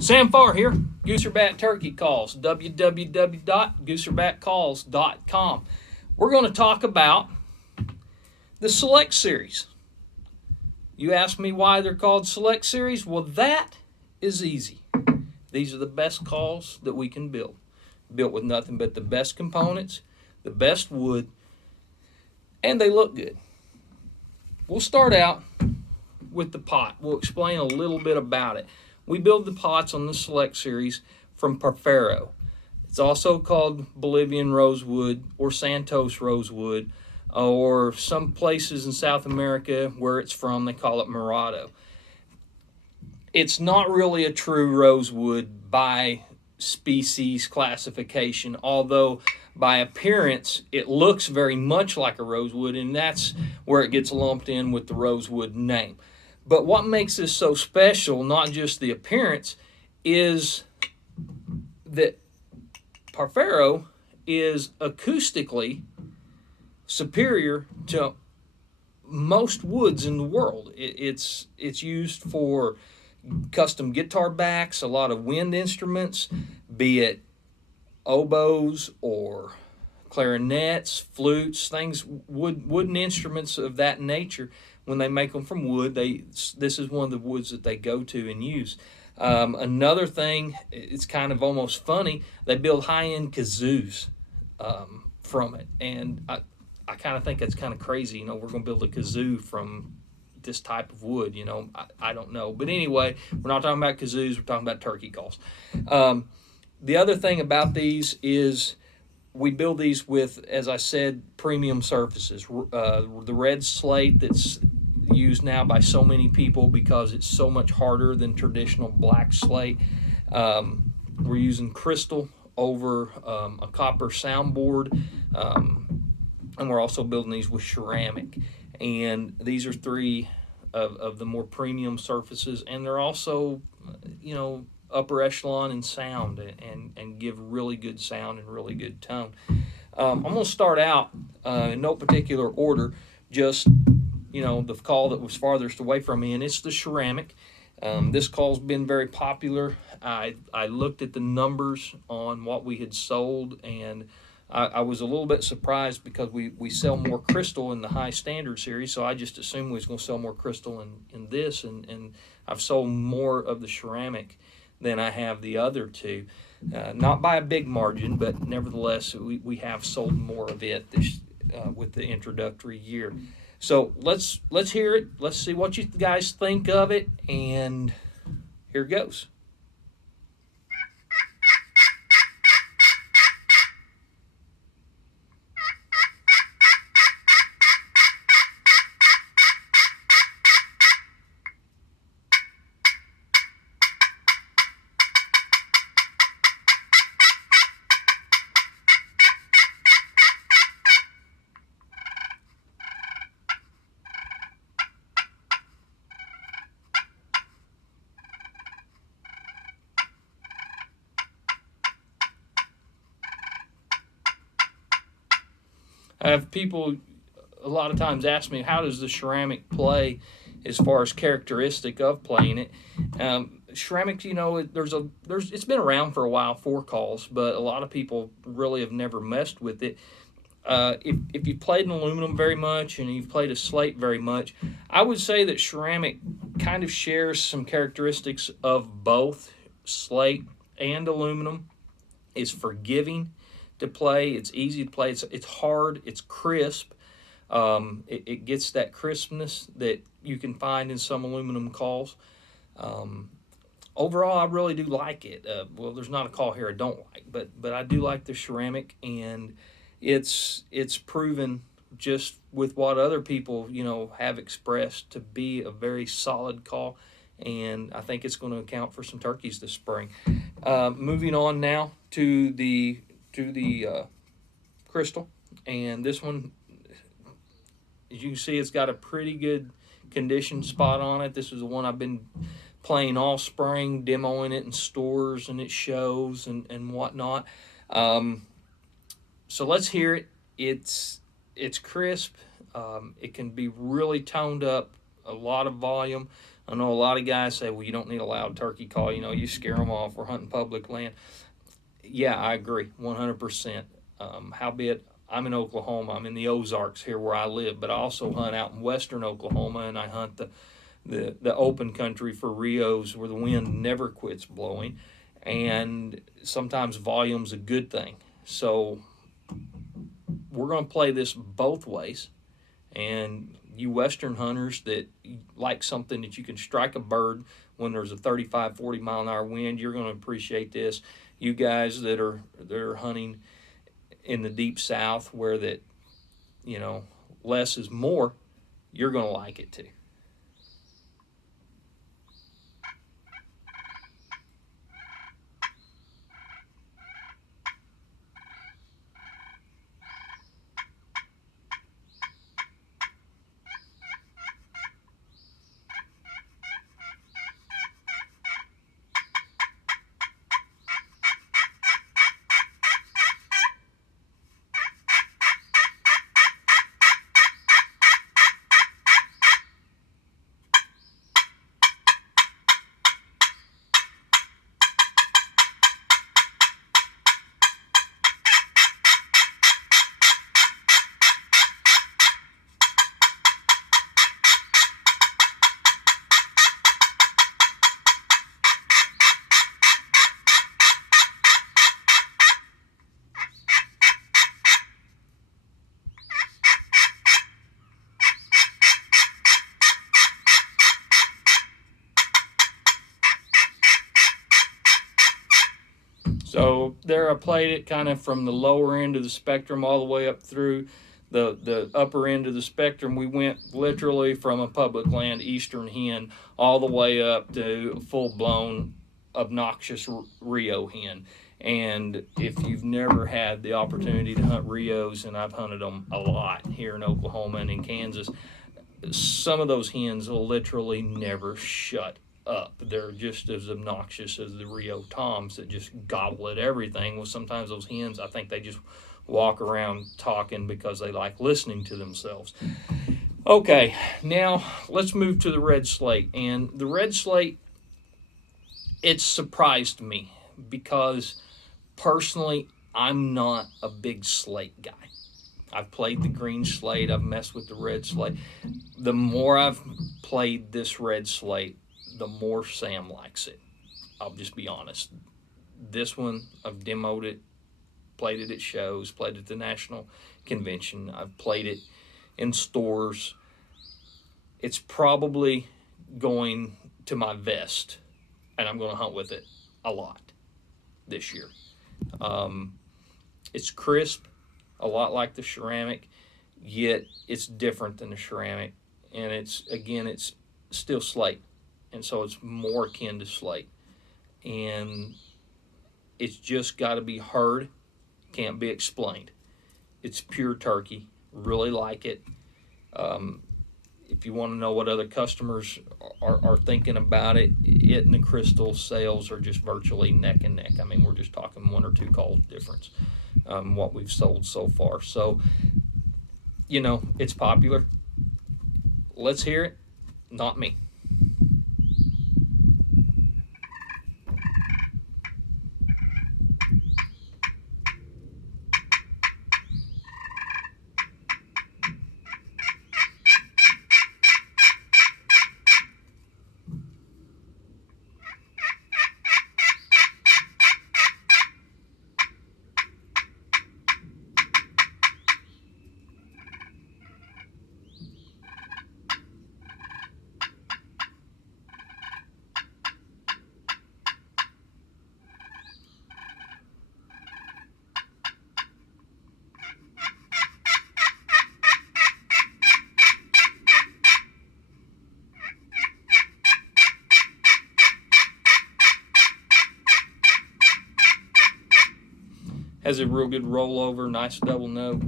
Sam Farr here, Gooserbat Turkey Calls, www.gooserbatcalls.com. We're going to talk about the Select Series. You ask me why they're called Select Series? Well, that is easy. These are the best calls that we can build. Built with nothing but the best components, the best wood, and they look good. We'll start out with the pot. We'll explain a little bit about it. We build the pots on the Select Series from Porphyro. It's also called Bolivian rosewood or Santos rosewood, or some places in South America where it's from, they call it Murado. It's not really a true rosewood by species classification, although by appearance it looks very much like a rosewood, and that's where it gets lumped in with the rosewood name. But what makes this so special, not just the appearance, is that Porphyro is acoustically superior to most woods in the world. It's used for custom guitar backs, a lot of wind instruments, be it oboes or clarinets, flutes, things, wooden instruments of that nature. When they make them from wood, this is one of the woods that they go to and use. Another thing, it's kind of almost funny, they build high-end kazoos from it, and I kind of think that's kind of crazy. We're going to build a kazoo from this type of wood. I don't know, but anyway, we're not talking about kazoos, we're talking about turkey calls. The other thing about these is we build these with, as I said, premium surfaces. The red slate that's used now by so many people because it's so much harder than traditional black slate. We're using crystal over a copper soundboard, and we're also building these with ceramic. And these are three of the more premium surfaces, and they're also, upper echelon in sound and give really good sound and really good tone. I'm going to start out in no particular order, just the call that was farthest away from me, and it's the ceramic. This call's been very popular. I looked at the numbers on what we had sold, and I was a little bit surprised because we sell more crystal in the high standard series, so I just assumed we was going to sell more crystal in this, and I've sold more of the ceramic than I have the other two. Not by a big margin, but nevertheless, we have sold more of it this with the introductory year. So let's hear it. Let's see what you guys think of it, and here goes. I have people a lot of times ask me, how does the ceramic play as far as characteristic of playing it? Ceramic, it's been around for a while for calls, but a lot of people really have never messed with it. If you played an aluminum very much and you've played a slate very much, I would say that ceramic kind of shares some characteristics of both slate and aluminum. It's forgiving to play. It's easy to play. It's hard. It's crisp. It gets that crispness that you can find in some aluminum calls. Overall, I really do like it. Well, there's not a call here I don't like, but I do like the ceramic, and it's proven just with what other people have expressed to be a very solid call, and I think it's going to account for some turkeys this spring. Moving on now to the crystal, and this one, as you can see, it's got a pretty good condition spot on it. This is the one I've been playing all spring, demoing it in stores and at shows and whatnot. So let's hear it. It's crisp. It can be really toned up, a lot of volume. I know a lot of guys say, well, you don't need a loud turkey call. You know, you scare them off. We're hunting public land. Yeah, I agree 100%. Howbeit, I'm in Oklahoma. I'm in the Ozarks here where I live, but I also hunt out in western Oklahoma, and I hunt the open country for Rios where the wind never quits blowing, and sometimes volume's a good thing. So we're going to play this both ways, and you western hunters that like something that you can strike a bird when there's a 35, 40 mile an hour wind, you're going to appreciate this. You guys that are hunting in the deep south where that, you know, less is more, you're going to like it too. So there I played it kind of from the lower end of the spectrum all the way up through the upper end of the spectrum. We went literally from a public land eastern hen all the way up to full blown obnoxious Rio hen. And if you've never had the opportunity to hunt Rios, and I've hunted them a lot here in Oklahoma and in Kansas, some of those hens will literally never shut up. They're just as obnoxious as the Rio Toms that just gobble at everything. Well, sometimes those hens, I think they just walk around talking because they like listening to themselves. Okay, now let's move to the red slate. And the red slate, it surprised me because personally, I'm not a big slate guy. I've played the green slate, I've messed with the red slate. The more I've played this red slate, the more Sam likes it. I'll just be honest. This one, I've demoed it, played it at shows, played it at the national convention. I've played it in stores. It's probably going to my vest, and I'm going to hunt with it a lot this year. It's crisp, a lot like the ceramic, yet it's different than the ceramic, and it's still slate, and so it's more akin to slate, and it's just got to be heard, can't be explained. It's pure turkey, really like it. If you want to know what other customers are thinking about it, it and the crystal sales are just virtually neck and neck. I mean, we're just talking one or two calls difference, what we've sold so far. So, you know, it's popular. Let's hear it. Not me. Has a real good rollover, nice double note,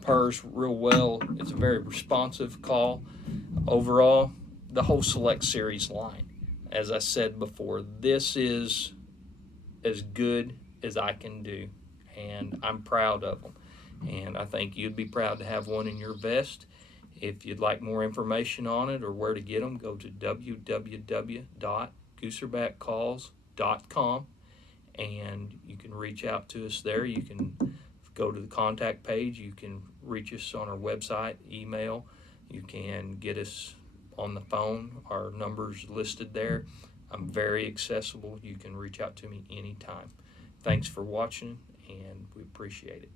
purrs real well. It's a very responsive call. Overall, the whole Select Series line, as I said before, this is as good as I can do, and I'm proud of them. And I think you'd be proud to have one in your vest. If you'd like more information on it or where to get them, go to www.gooserbackcalls.com, and you can reach out to us there. You can go to the contact page. You can reach us on our website, email. You can get us on the phone. Our number's listed there. I'm very accessible. You can reach out to me anytime. Thanks for watching, and we appreciate it.